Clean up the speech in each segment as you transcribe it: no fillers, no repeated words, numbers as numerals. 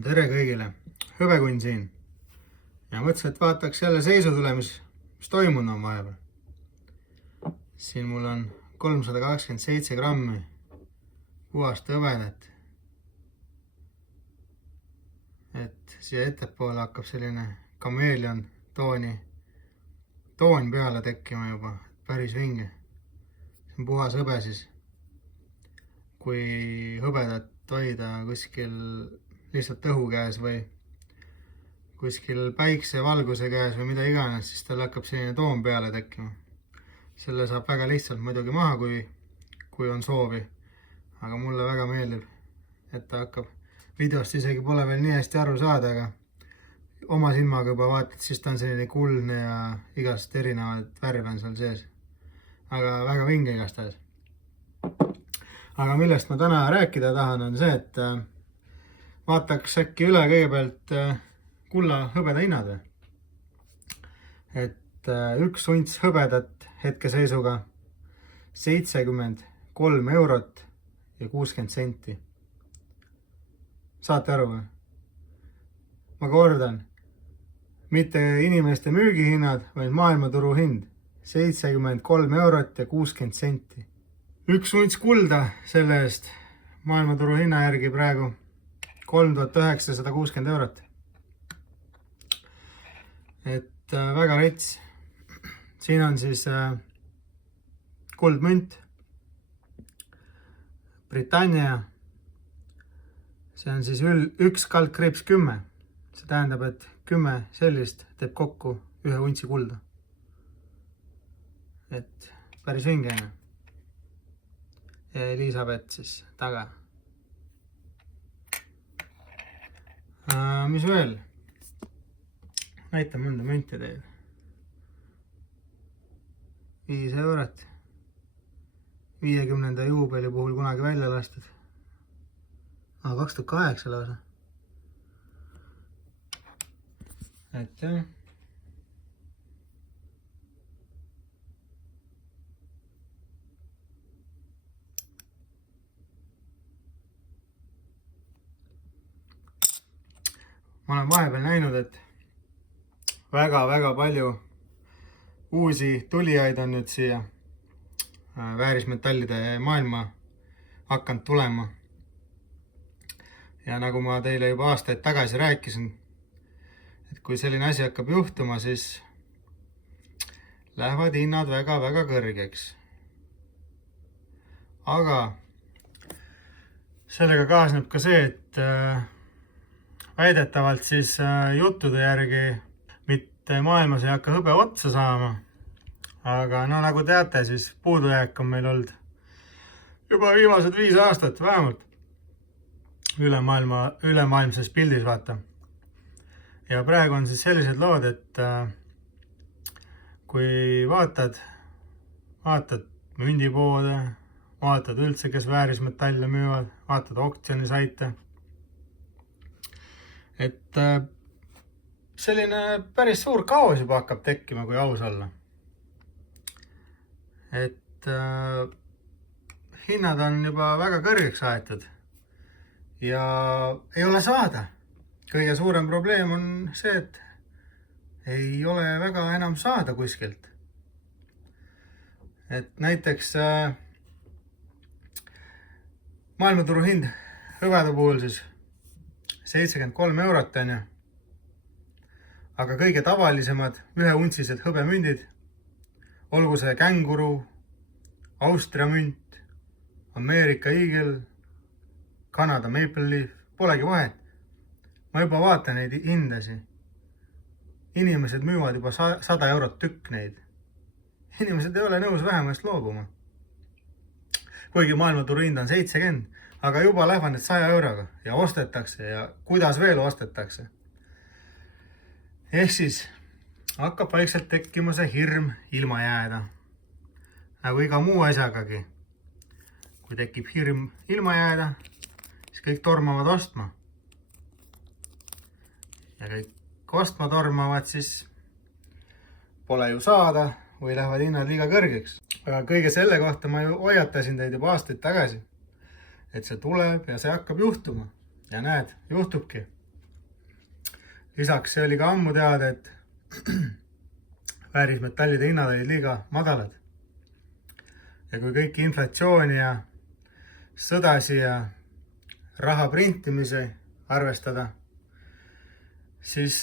Tere kõigile, Hõbekunn siin ja mõtlesin, et vaataks jälle seisu tule, mis toimunud on vahepeal. Siin mul on 327 grammi puhast hõbedat. Et siia ettepoole hakkab selline kameelion toon peale tekkima juba, päris vinge. See on puhas hõbe siis. Kui hõbedat hoida kuskil lihtsalt õhu käes või kuskil päiksevalguse käes või mida iganes, siis tal hakkab selline toon peale tekkima. Selle saab väga lihtsalt muidugi maha, kui on soovi. Aga mulle väga meeldib, et ta hakkab. Videost isegi pole veel nii hästi aru saada, aga oma silmaga juba vaatad, siis ta on selline kuldne ja igast erinevad värve on seal sees. Aga väga vinge igastahes. Aga millest ma täna rääkida tahan, on see, et vaataks äkki üle kõigepealt kulla hõbeda hinnad. Et üks unts hõbedat hetkeseisuga 73 eurot ja 60 senti. Saate aru või? Ma kordan, mitte inimeste müügihinnad, vaid maailmaturu hind 73 eurot ja 60 senti. Üks unts kulda selle eest maailmaturu hinna järgi praegu 3960 eurot. Et väga rets. Siin on siis kuldmünt, Britannia. See on siis 1/10. See tähendab, et 10 sellist teeb kokku ühe untsi kulda. Et päris vingene. Ja Elisabeth siis taga. Mis veel? Näitan mõnda münti teile. 5 eurot. 50. juubeli puhul kunagi välja lastud. 2008 lausa. Et jah. Ma olen vahepeal näinud, et väga palju uusi tulijaid on nüüd siia väärismetallide maailma hakanud tulema. Ja nagu ma teile juba aastaid tagasi rääkisin, et kui selline asi hakkab juhtuma, siis lähevad hinnad väga kõrgeks. Aga sellega kaasneb ka see, et väidetavalt siis juttude järgi mitte maailmas ei hakka hõbe otsa saama. Aga no nagu teate, siis puudujääk on meil olnud juba viimased 5 aastat vähemalt. Ülemaailmses pildis vaata. Ja praegu on siis sellised lood, et kui vaatad mündipoode, vaatad üldse, kes väärismetalle müüvad, vaatad oktsioonisaite. Et selline päris suur kaos juba hakkab tekkima, kui aus olla. Et hinnad on juba väga kõrgeks aetud. Ja ei ole saada. Kõige suurem probleem on see, et ei ole väga enam saada kuskilt. Et näiteks maailmaturu hind hõbeda puhul siis 73 eurot on ju. Aga kõige tavalisemad üheuntsised hõbemündid, olgu see känguru, Austria münt, Ameerika Eagle, Kanada Maple Leaf, polegi vahet. Ma juba vaatan neid hindasi. Inimesed müüvad juba 100 eurot tükk neid. Inimesed ei ole nõus vähemast loobuma. Kuigi maailmaturu hind on 70, aga juba lähevad need 100 euroga ja ostetakse ja kuidas veel ostetakse. Ehk siis hakkab vaikselt tekkima see hirm ilma jääda. Nagu iga muu asjagagi. Kui tekib hirm ilma jääda, siis kõik tormavad ostma. Ja kõik ostma tormavad, siis pole ju saada või lähevad hinnad liiga kõrgeks. Aga kõige selle kohta ma ju hoiatasin teid juba aastaid tagasi, et see tuleb ja see hakkab juhtuma. Ja näed, juhtubki. lisaks see oli ka ammu teada, et väärismetallide hinnad olid liiga madalad. Ja kui kõiki inflatsiooni ja sõdasi ja raha printimise arvestada, siis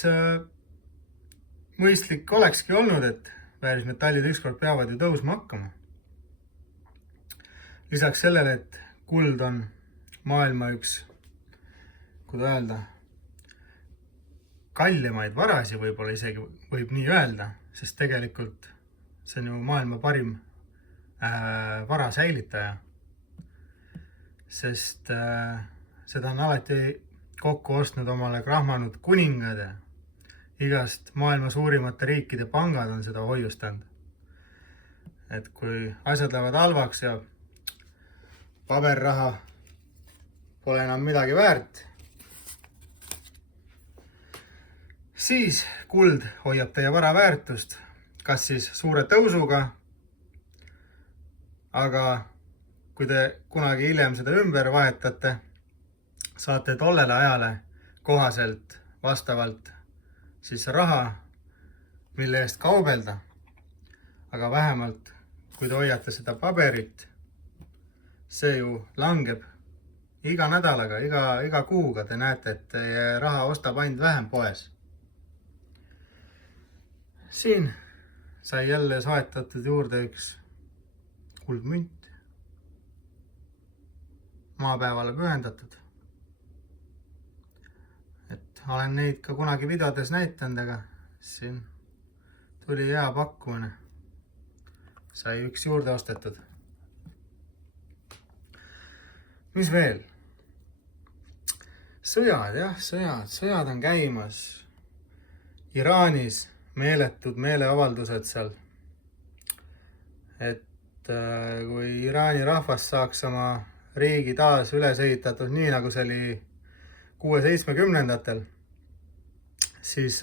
mõistlik olekski olnud, et väärismetallid ükskord peavad ju tõusma hakkama. Lisaks sellele, et kuld on maailma üks, kuidas öelda, kallimaid varasi võib-olla isegi võib nii öelda, sest tegelikult see on ju maailma parim vara säilitaja. Sest seda on alati kokku ostnud omale krahmanud kuningad ja igast maailma suurimate riikide pangad on seda hoiustanud. Et kui asjad lähevad halvaks ja paberraha pole enam midagi väärt, siis kuld hoiab teie vara väärtust, kas siis suure tõusuga, aga kui te kunagi hiljem seda ümber vahetate, saate tollele ajale kohaselt vastavalt siis raha, mille eest kaubelda. Aga vähemalt, kui te hoiate seda paberit, see ju langeb iga nädalaga, iga kuuga. Te näete, et teie raha ostab ainult vähem poes. Siin sai jälle soetatud juurde üks kuldmünt, maapäevale pühendatud. Et olen neid ka kunagi videodes näitanud, aga siin tuli hea pakkumine. Sai üks juurde ostetud. Mis veel? Sõjad, jah, sõjad on käimas. Iraanis meeletud meeleavaldused seal. Et kui Iraani rahvas saaks oma riigi taas üles ehitatud nii, nagu see oli 6-70-ndatel, siis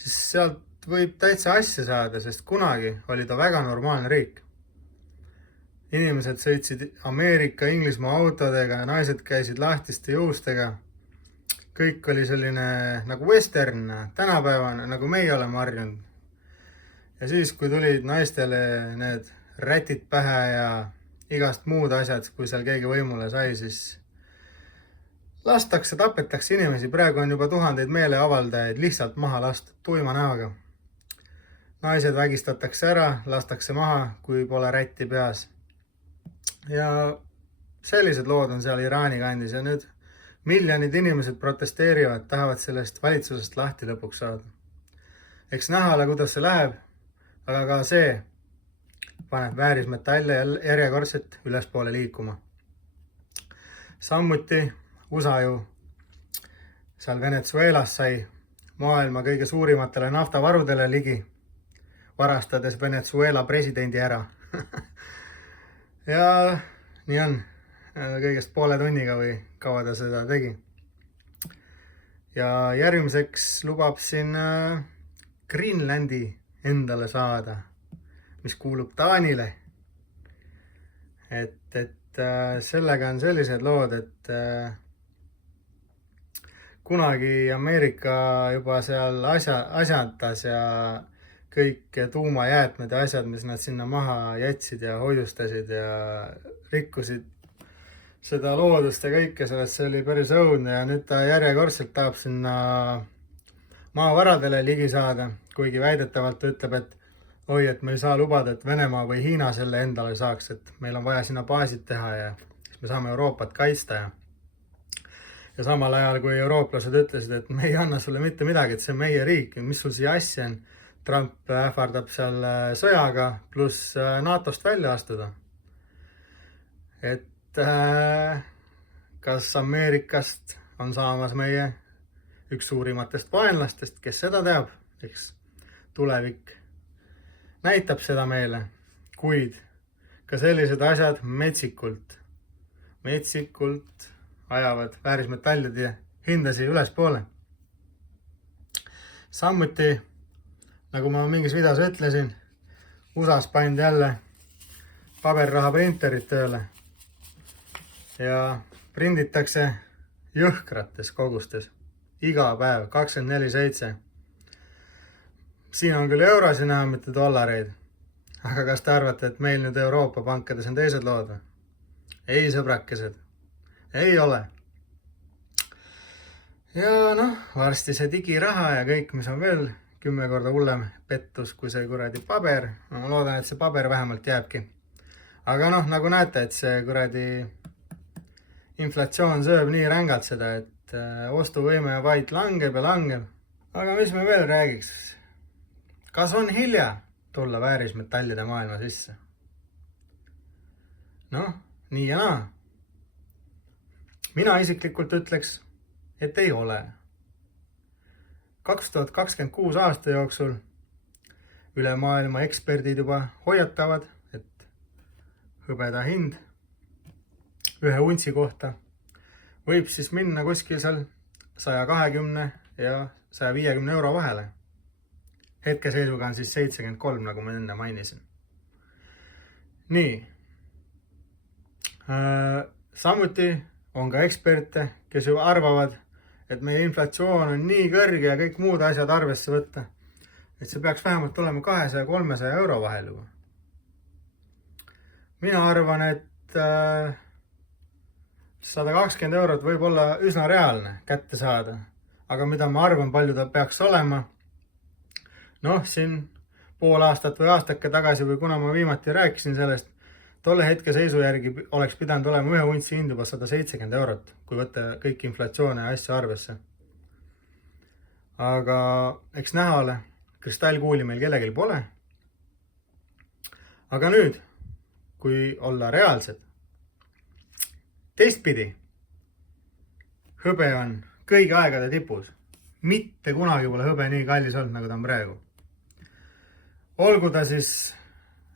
sealt võib täitsa asja saada, sest kunagi oli ta väga normaalne riik. Inimesed sõitsid Ameerika, Inglismaa autodega, naised käisid lahtiste juustega. Kõik oli selline nagu western, tänapäevane, nagu meie oleme harjunud. Ja siis, kui tulid naistele need rätid pähe ja igast muud asjad, kui seal keegi võimule sai, siis lastakse, tapetakse inimesi. Praegu on juba tuhandeid meeleavaldajaid lihtsalt maha lastud tuima näoga. Naised vägistatakse ära, lastakse maha, kui pole rätti peas. Ja sellised lood on seal Iraani kandis ja nüüd miljonid inimesed protesteerivad, tahavad sellest valitsusest lahti lõpuks saada. Eks näha ole, kuidas see läheb, aga ka see paneb väärismetalle järjekordselt ülespoole liikuma. Sammuti USA ju seal Venezuelas sai maailma kõige suurimatele naftavarudele ligi, varastades Venezuela presidendi ära. Ja nii on, kõigest poole tunniga või kaua ta seda tegi. Ja järgmiseks lubab siin Greenlandi endale saada, mis kuulub Taanile. Et sellega on sellised lood, et kunagi Ameerika juba seal asjandas ja kõik tuumajäätmed ja asjad, mis nad sinna maha jätsid ja hoiustasid ja rikkusid seda loodust ja kõike sellest, see oli päris õudne ja nüüd ta järjekordselt tahab sinna maavaradele ligi saada, kuigi väidetavalt ütleb, et oi, et me ei saa lubada, et Venemaa või Hiina selle endale saaks, et meil on vaja sinna baasid teha ja siis me saame Euroopat kaitsta ja samal ajal, kui eurooplased ütlesid, et me ei anna sulle mitte midagi, et see on meie riik, mis sul siia asja on, Trump ähvardab seal sõjaga pluss NATO-st välja astuda. Et kas Ameerikast on saamas meie üks suurimatest vaenlastest, kes seda teab, eks tulevik näitab seda meile, kuid ka sellised asjad metsikult ajavad väärismetallide hindasi ülespoole. Samuti, nagu ma mingis videos ütlesin, USA-s pandi jälle paberraha printerid tööle ja prinditakse jõhkrates kogustes. iga päev, 24/7. Siin on küll eurosid näha, mitte dollareid. Aga kas te arvate, et meil nüüd Euroopa pankades on teised lood või? Ei, sõbrakesed. Ei ole. Ja noh, varsti see digiraha ja kõik, mis on veel 10 korda hullem pettus kui see kuradi paber. Ma loodan, et see paber vähemalt jääbki. Aga noh, nagu näete, et see kuradi inflatsioon sööb nii rängalt seda, et ostuvõime vaid langeb ja langeb. Aga mis me veel räägiks? Kas on hilja tulla väärismetallide maailma sisse? Noh, nii ja naa. Mina isiklikult ütleks, et ei ole. 2026 aasta jooksul üle maailma eksperdid juba hoiatavad, et hõbeda hind ühe untsi kohta võib siis minna kuskil seal 120 ja 150 euro vahele. Hetkeseisuga on siis 73, nagu ma enne mainisin. Nii. Samuti on ka eksperte, kes juba arvavad, et meie inflatsioon on nii kõrge ja kõik muud asjad arvesse võtta, et see peaks vähemalt olema 200-300 euro vahel juba. Mina arvan, et 120 eurot võib olla üsna reaalne kätte saada, aga mida ma arvan, palju ta peaks olema. Noh, siin pool aastat või aastake tagasi või kuna ma viimati rääkisin sellest, tolle hetke seisu järgi oleks pidanud olema ühe untsi hind juba 170 eurot, kui võtta kõik inflatsioone ja asja arvesse. Aga eks näha ole, kristallkuuli meil kellelgi pole. Aga nüüd, kui olla reaalsed, teistpidi, hõbe on kõigi aegade tipus. Mitte kunagi pole hõbe nii kallis olnud, nagu ta on praegu. Olgu ta siis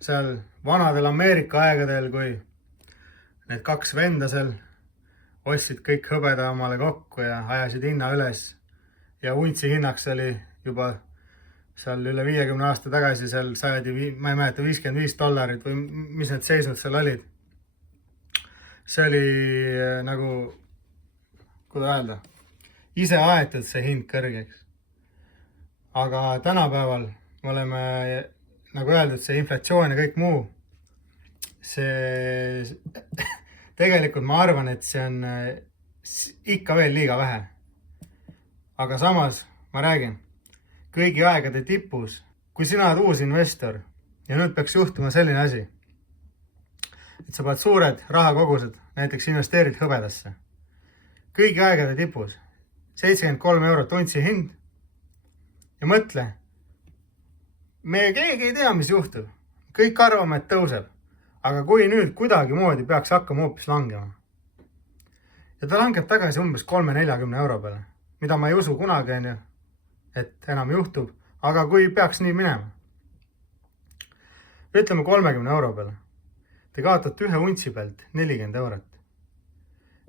seal vanadel Ameerika aegadel, kui need kaks venda seal ostsid kõik hõbeda omale kokku ja ajasid hinna üles. Ja untsi hinnaks oli juba seal üle 50 aasta tagasi seal saadi, ma ei mäleta, $55 või mis need seisnud seal olid. See oli nagu, kuidas öelda, ise aetud see hind kõrgeks. Aga tänapäeval me oleme, nagu öeldud, see inflatsioon ja kõik muu, see tegelikult ma arvan, et see on ikka veel liiga vähe. Aga samas ma räägin, kõigi aegade tipus, kui sina oled uus investor ja nüüd peaks juhtuma selline asi, et sa paned suured rahakogused, näiteks investeerid hõbedasse. Kõigi aegade tipus, 73 eurot untsi hind ja mõtle, me keegi ei tea, mis juhtub. Kõik arvame, et tõuseb. Aga kui nüüd kuidagi moodi peaks hakkama hoopis langema. Ja ta langeb tagasi umbes 3-40 euro peale, mida ma ei usu kunagi, et enam juhtub. Aga kui peaks nii minema, ütleme 30 euro peale, te kaotate ühe untsi pealt 40 eurot.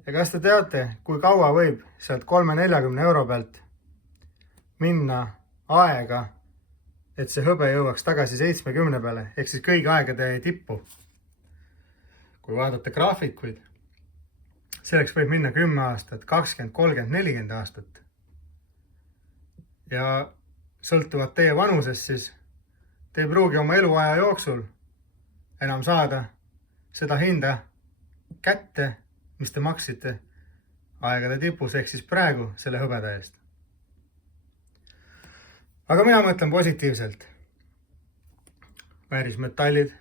Ja kas te teate, kui kaua võib sealt 3-40 euro pealt minna aega, et see hõbe jõuaks tagasi 70 peale, ehk siis kõigi aegade tippu. Kui vaadata graafikuid, selleks võib minna 10 aastat, 20, 30, 40 aastat. Ja sõltuvad teie vanusest, siis te ei pruugi oma eluaja jooksul enam saada seda hinda kätte, mis te maksite aegade tipus, ehk siis praegu selle hõbeda eest. Aga mina mõtlen positiivselt. Väärismetallid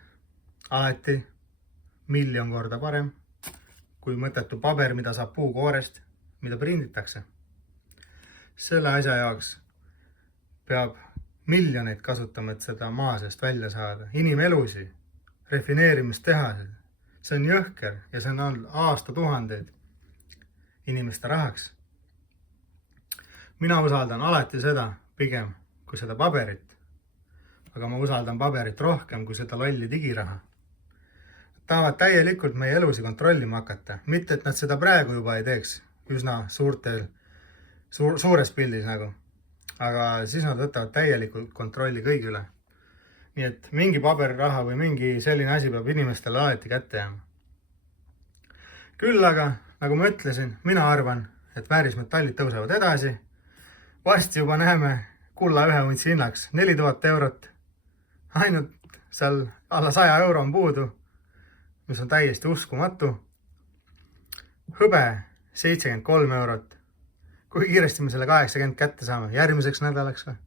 alati 1,000,000 korda parem kui mõttetu paber, mida saab puukoorest, mida prinditakse. Selle asja jaoks peab miljoneid kasutama, et seda maa seest välja saada. Inimelusi, refineerimistehased. See on jõhker ja see on olnud aastatuhandeid inimeste rahaks. Mina usaldan alati seda pigem kui seda paberit, aga ma usaldan paberit rohkem kui seda lolli digiraha. Tahavad täielikult meie elusi kontrollima hakata, mitte et nad seda praegu juba ei teeks üsna suures pildis nagu, aga siis nad võtavad täielikult kontrolli kõigi üle. Nii et mingi paberiraha või mingi selline asi peab inimestele alati kätte jääma. Küll aga, nagu ma ütlesin, mina arvan, et väärismetallid tõusevad edasi varsti juba näeme kulla 1 untsi hinnaks 4000 eurot. Ainult seal alla 100 euro on puudu, mis on täiesti uskumatu. Hõbe 73 eurot. Kui kiiresti me selle 80 kätte saame? Järgmiseks nädalaks või?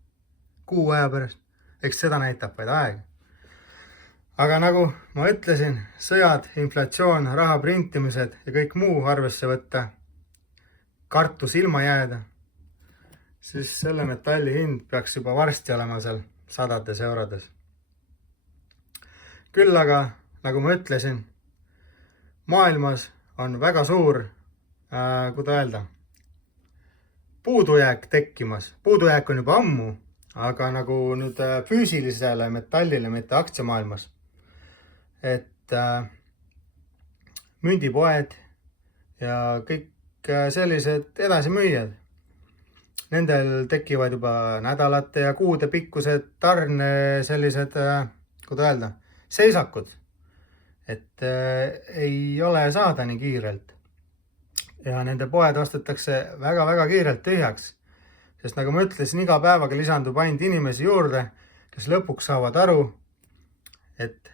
Kuu aja pärast? Eks seda näitab vaid aeg. Aga nagu ma ütlesin, sõjad, inflatsioon, raha printimised ja kõik muu arvesse võtta, kartus ilma jääda, siis selle metalli hind peaks juba varsti olema seal sadades eurodes. Küll aga, nagu ma ütlesin, maailmas on väga suur, kuidas öelda, puudujääk tekkimas. Puudujääk on juba ammu, aga nagu nüüd füüsilisele metallile, mitte aktsiamaailmas. Et mündipoed ja kõik sellised edasimüüjad, nendel tekivad juba nädalate ja kuude pikkused tarne sellised, kuidas öelda, seisakud, et ei ole saada nii kiirelt. Ja nende poed ostetakse väga-väga kiirelt tühjaks, sest nagu ma ütlesin, iga päevaga lisandub ainult inimesi juurde, kes lõpuks saavad aru, et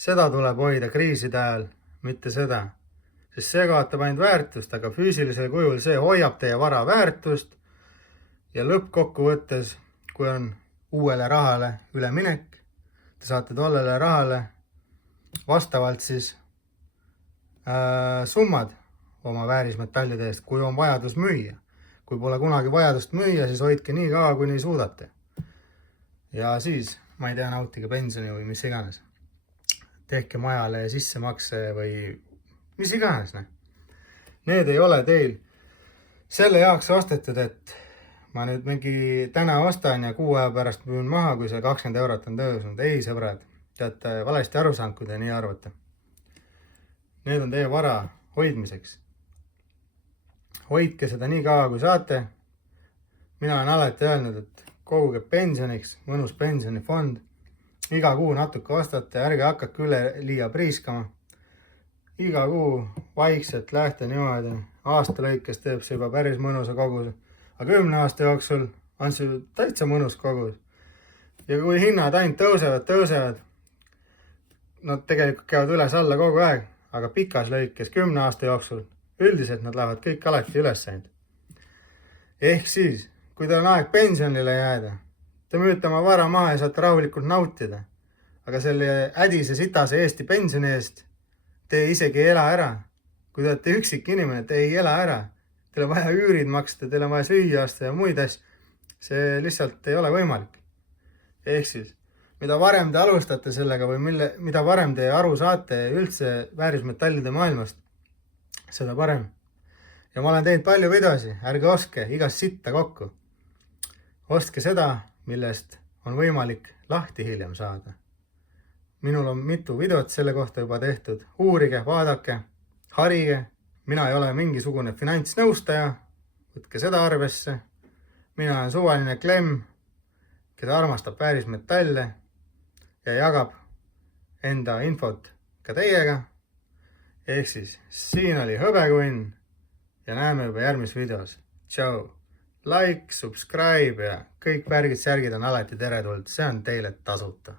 seda tuleb hoida kriiside ajal, mitte seda. Sest see kaotab ainult väärtust, aga füüsilisel kujul see hoiab teie vara väärtust ja lõppkokkuvõttes, kui on uuele rahale üleminek, te saate tollele rahale vastavalt siis summad oma väärismetallide eest, kui on vajadus müüa. Kui pole kunagi vajadust müüa, siis hoidke nii kaua, kuni suudate. Ja siis, ma ei tea, nautige pensioni või mis iganes. Tehke majale sissemakse või mis iganes. Need ei ole teil selle jaoks ostetud, et ma nüüd mingi täna ostan ja 6 aja pärast müün maha, kui see 20 eurot on tõusnud. Ei, sõbrad, teate valesti aru saanud, kui te nii arvate. Need on teie vara hoidmiseks. Hoidke seda nii kaua, kui saate. Mina olen alati öelnud, et koguge pensioniks, mõnus pensionifond. Iga kuu natuke ostate, ärge hakake üle liia priiskama. Iga kuu vaikselt lähte niimoodi. Aasta lõikes teeb see juba päris mõnusa kogus. Aga 10 aasta jooksul on see täitsa mõnus kogus. Ja kui hinnad ainult tõusevad, nad tegelikult käivad üles alla kogu aeg, aga pikas lõikes 10 aasta jooksul üldiselt nad lähevad kõik alati üles ainult. Ehk siis, kui teil on aeg pensionile jääda, te müüte oma vara maha ja saate rahulikult nautida. Aga selle ädise sitase Eesti pensioni eest te isegi ei ela ära. Kui te olete üksik inimene, te ei ela ära. Teil on vaja üürid maksta, teil on vaja süüa osta ja muid asju. See lihtsalt ei ole võimalik. Ehk siis, mida varem te alustate sellega või mida varem te aru saate üldse väärismetallide maailmast, seda parem. Ja ma olen teinud palju videosi, ärge oske igast sitta kokku. Ostke seda, millest on võimalik lahti hiljem saada. Minul on mitu videot selle kohta juba tehtud. Uurige, vaadake, harige. Mina ei ole mingisugune finantsnõustaja. Võtke seda arvesse. Mina olen suvaline Klemm, kes armastab väärismetalle ja jagab enda infot ka teiega. Ehk siis, siin oli Hõbekunn ja näeme juba järgmises videos. Tšau! Like, subscribe ja kõik värgid, särgid on alati teretulnud. See on teile tasuta.